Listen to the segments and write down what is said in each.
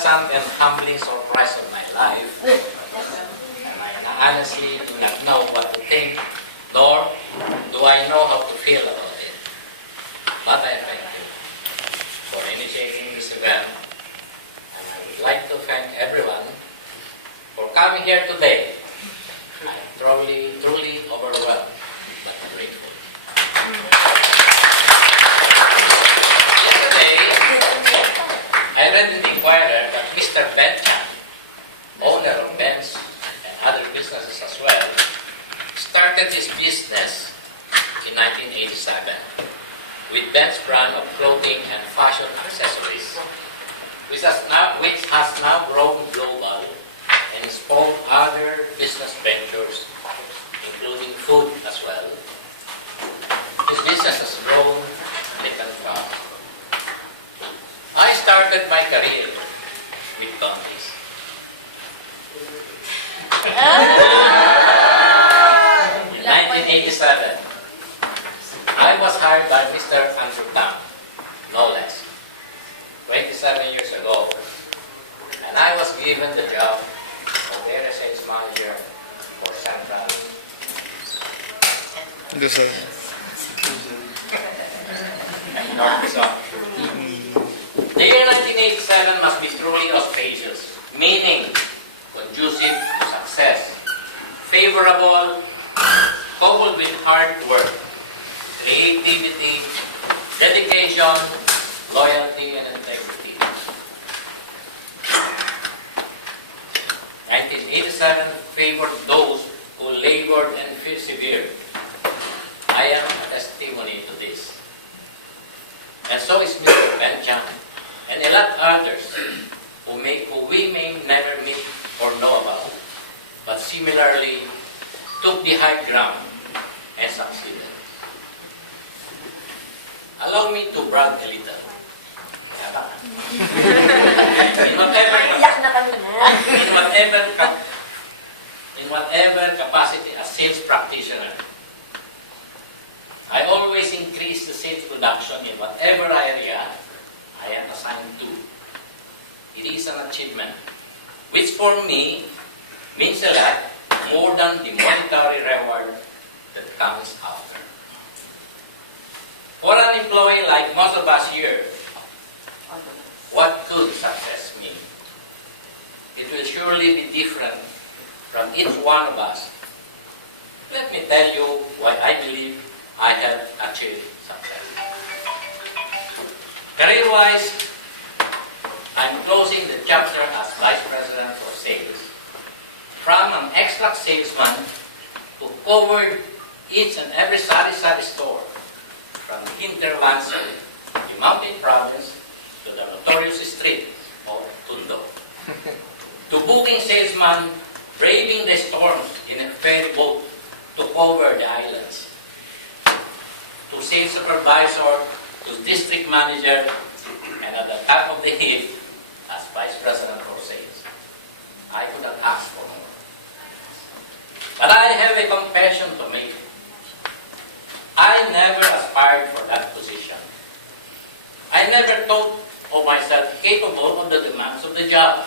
pleasant and humbling surprise of my life. And I honestly do not know what to think, nor do I know how to feel about it. But I thank you for initiating this event, and I would like to thank everyone for coming here today. I'm truly overwhelmed, but grateful. Yesterday, I read in the Inquirer that Mr. Bencham, owner of Ben's and other businesses as well, started his business in 1987 with Ben's brand of clothing and fashion accessories, which has now grown global and spawned other business ventures, including food as well. His business has grown thick and fast. I started my career with donkeys. In 1987, I was hired by Mr. Andrew Tam, no less, 27 years ago, and I was given the job of area sales manager for Central. Yes, sir. The year 1987 must be truly auspicious, meaning conducive to success, favorable, coupled with hard work, creativity, dedication, loyalty, and integrity. 1987 favored those who labored and persevered. I am a testimony to this. And so is Mr. Bencham, and a lot others who we may never meet or know about, but similarly took the high ground and succeeded. Allow me to brag a little. In whatever capacity as sales practitioner, I always increase the sales production in whatever area I am assigned to. It is an achievement, which for me means a lot more than the monetary reward that comes after. For an employee like most of us here, what could success mean? It will surely be different from each one of us. Let me tell you why I believe I have achieved success. Career-wise, I'm closing the chapter as Vice President for Sales. From an extract salesman who covered each and every sari-sari store, from the hinterlands of the mountain province to the notorious street of Tundo, to booking salesman braving the storms in a ferry boat to cover the islands, to sales supervisor, to district manager, and at the top of the heap as Vice President for Sales. I could have asked for more. But I have a confession to make. I never aspired for that position. I never thought of myself capable of the demands of the job.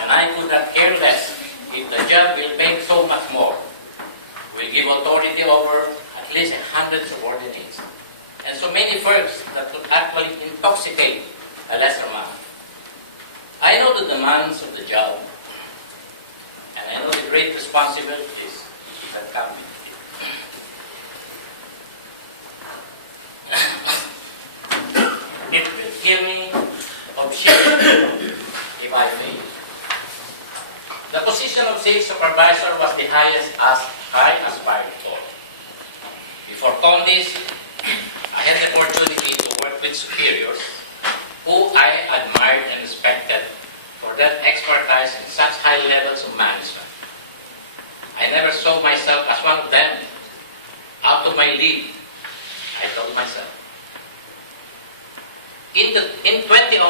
And I could not care less if the job will pay so much more, will give authority over at least 100 subordinates, and so many firms that could actually intoxicate a lesser man. I know the demands of the job, and I know the great responsibilities that come with it. It will kill me of shame if I fail. The position of sales supervisor was the highest I aspired for. Before Condis, I had the opportunity to work with superiors who I admired and respected for their expertise in such high levels of management. I never saw myself as one of them. Out of my league, I told myself. In 2009,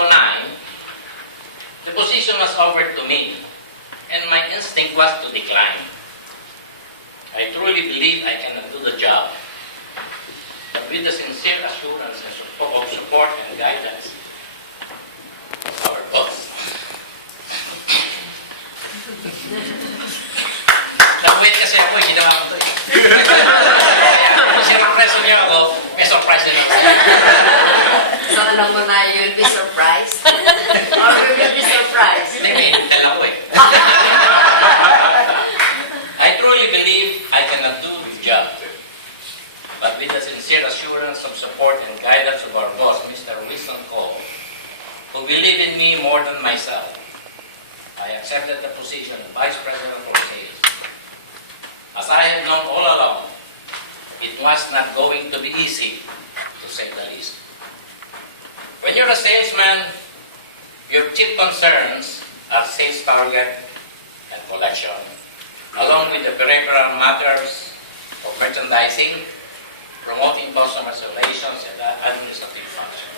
the position was offered to me, and my instinct was to decline. I truly believe I cannot do the job. But with the sincere assurance and support and guidance of our boss. Nag-wait kasi ako, ginawa ko ito. Sinurpresa niyo ako, may surprise din ako. So alam mo na, you'll be surprised? Or will you be surprised? Hindi, may intel ako eh. I truly believe I cannot do the job. But with the sincere assurance of support and guidance of our boss, Mr. Wilson Cole, who believed in me more than myself, I accepted the position of Vice President for Sales. As I had known all along, it was not going to be easy, to say the least. When you're a salesman, your chief concerns are sales target and collection, along with the peripheral matters of merchandising, promoting customer relations, and administrative function.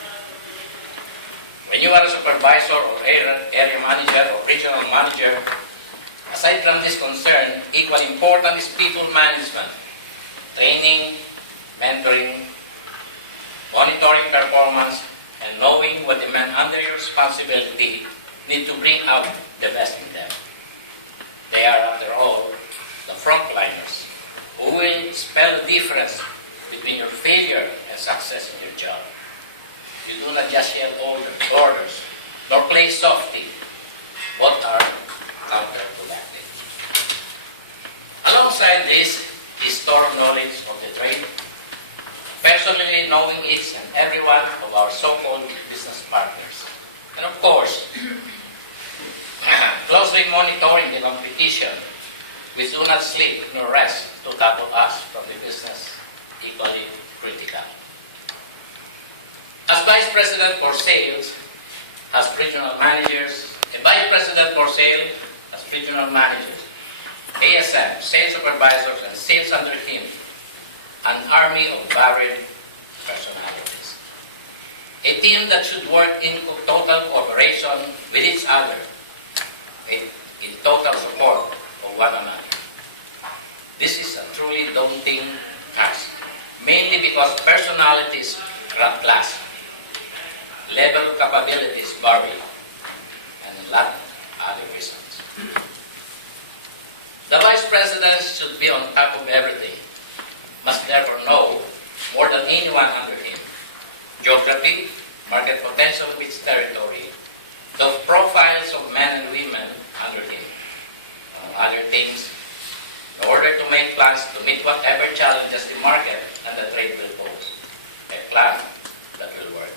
When you are a supervisor or area manager or regional manager, aside from this concern, equally important is people management, training, mentoring, monitoring performance, and knowing what the men under your responsibility need to bring out the best in them. They are, after all, the frontliners who will spell the difference between your failure and success in your job. You do not just yell orders, nor play softy. Both are counterproductive. Alongside this, is store knowledge of the trade, personally knowing each and every one of our so-called business partners. And of course, closely monitoring the competition, which do not sleep nor rest to tackle us from the business equally critical. As Vice President for Sales, as regional managers, a Vice President for Sales, as regional managers, ASM, sales supervisors, and sales under him, an army of varied personalities. A team that should work in total cooperation with each other, in total support of one another. This is a truly daunting task, mainly because personalities are class, level of capabilities vary, and a lot of other reasons. The Vice President should be on top of everything, must therefore know more than anyone under him, geography, market potential of its territory, the profiles of men and women under him, other things, in order to make plans to meet whatever challenges the market and the trade will pose. A plan that will work.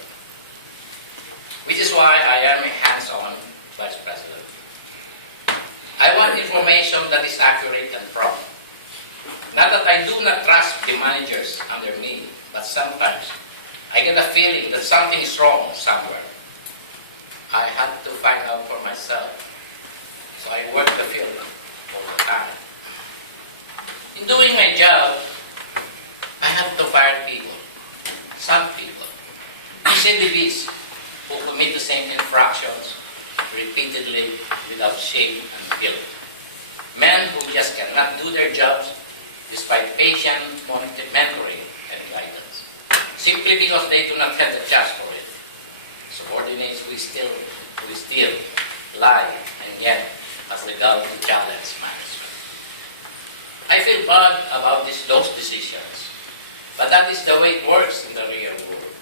Which is why I am a hands-on Vice President. I want information that is accurate and prompt. Not that I do not trust the managers under me, but sometimes I get a feeling that something is wrong somewhere. I had to find out for myself, so I work the field all the time. In doing my job, I have to fire people, some people, recidivists who commit the same infractions repeatedly without shame and guilt. Men who just cannot do their jobs despite patient mentoring and guidance, simply because they do not have the chance for it. Subordinates who still lie and yet as the goal to challenge management. I feel bad about those decisions, but that is the way it works in the real world.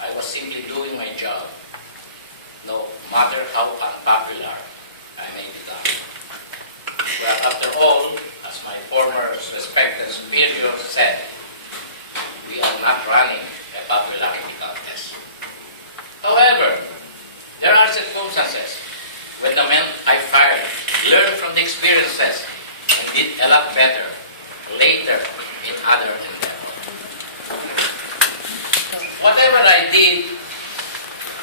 I was simply doing my job, no matter how unpopular I may become. Well, after all, as my former respected superior said, we are not running a popularity contest. However, there are circumstances when the men I fired learned from the experiences and did a lot better later in other endeavors. Whatever I did,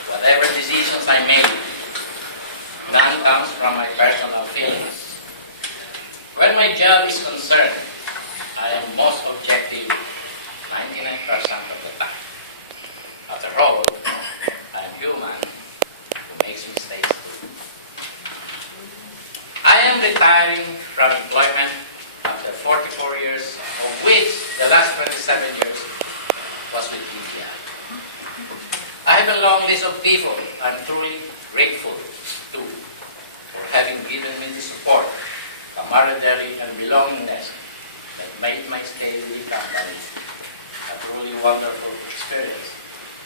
whatever decisions I made, none comes from my personal feelings. When my job is concerned, I am most objective 99% of the time. After all, I am human who makes mistakes too. I am retiring from employment after 44 years, of which the last 27 years masses of people I'm truly grateful to for having given me the support, camaraderie, and belongingness that made my stay with the company a truly wonderful experience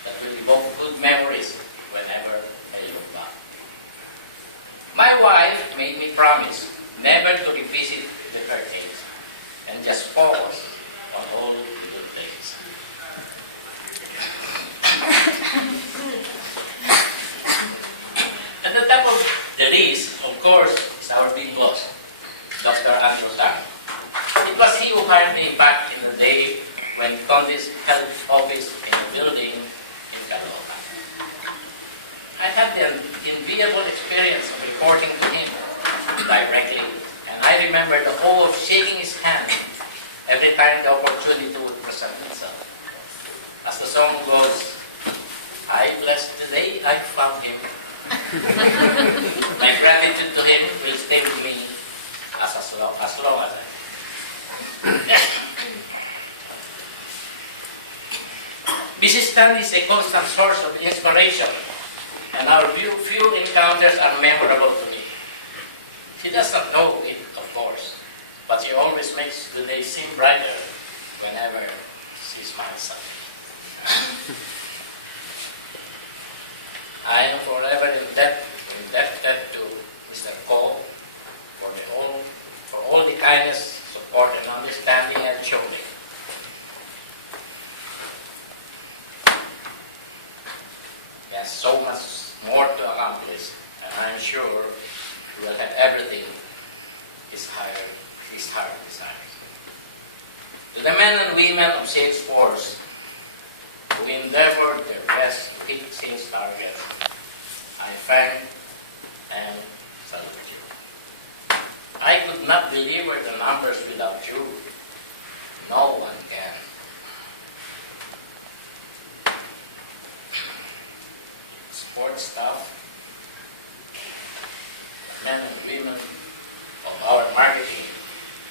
that will evoke good memories whenever I look back. My wife made me promise never to revisit the hurricanes and just focus on all the good things. At the top of the list, of course, is our big boss, Dr. Andrew Sang. It was he who hired me back in the day when Condi's held office in the building in Caloocan. I had the enviable experience of reporting to him directly, and I remember the awe of shaking his hand every time the opportunity would present itself. As the song goes, I bless the day I found him. My gratitude to him will stay with me as long as I Mrs. Stan is a constant source of inspiration, and our few encounters are memorable to me. She does not know it, of course, but she always makes the day seem brighter whenever she smiles at me. I am forever indebted to Mr. Ko for all the kindness, support, and understanding and shown me. There's so much more to accomplish, and I'm sure we will have everything his heart desires. To the men and women of Sales Force who endeavored their best to hit sales targets, I thank and salute you. I could not deliver the numbers without you. No one can. Support staff, men and women of our marketing,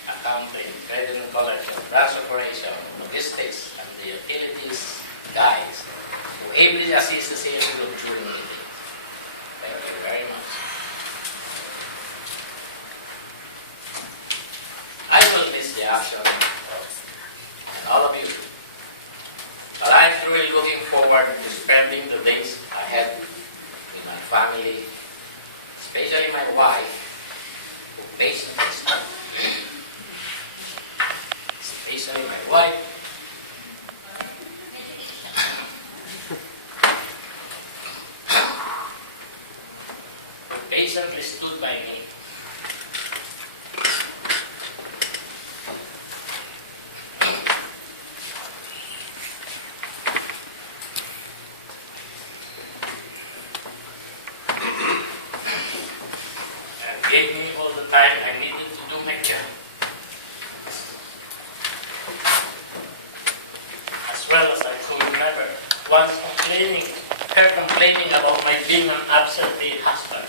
accounting, credit and collection, branch operation, logistics, and the utilities guys who ably assist the sales group during meeting. Thank you very much. I will miss the action and all of you, but I'm truly looking forward to spending the days ahead with my family, especially my wife, who patiently stood by me. And gave me all the time I needed to do my job. As well as I could remember once complaining about my being an absentee husband.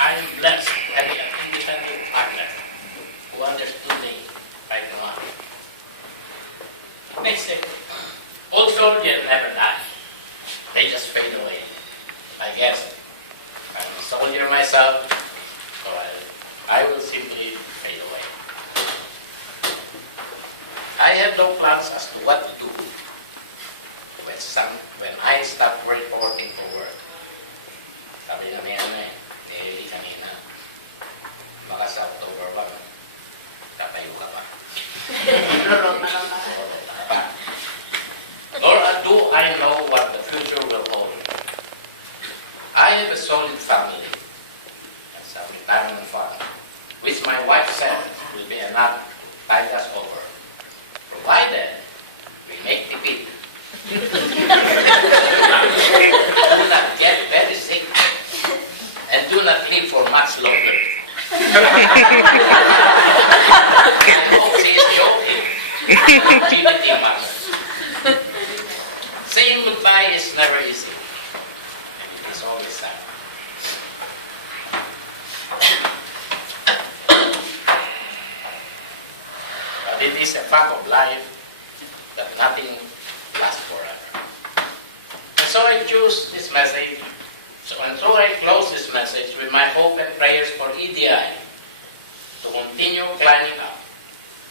I am blessed having an independent partner who understood me right now. Next thing, old soldiers never die. They just fade away. I guess I'm a soldier myself, so I will simply fade away. I have no plans as to what to do when I stop reporting for work. Sabi na niya kanina, baka sa October 1, tatayo ka pa. Nor do I know what the future will hold. I have a solid family and some retirement fund, which my wife said will be enough to tide us over, provided we make the bid. Do not get very sick and do not live for much longer. I hope she is joking. GBT matters. Saying goodbye is never easy, and it is always sad. But it is a fact of life that nothing lasts forever. so I choose this message, and so I close this message with my hope and prayers for EDI to continue climbing up,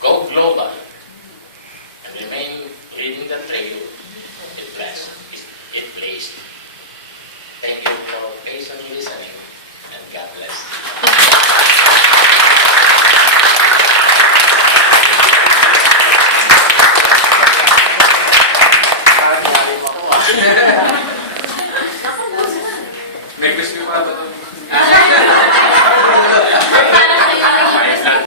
go global, and remain leading the trail it blessed, it placed.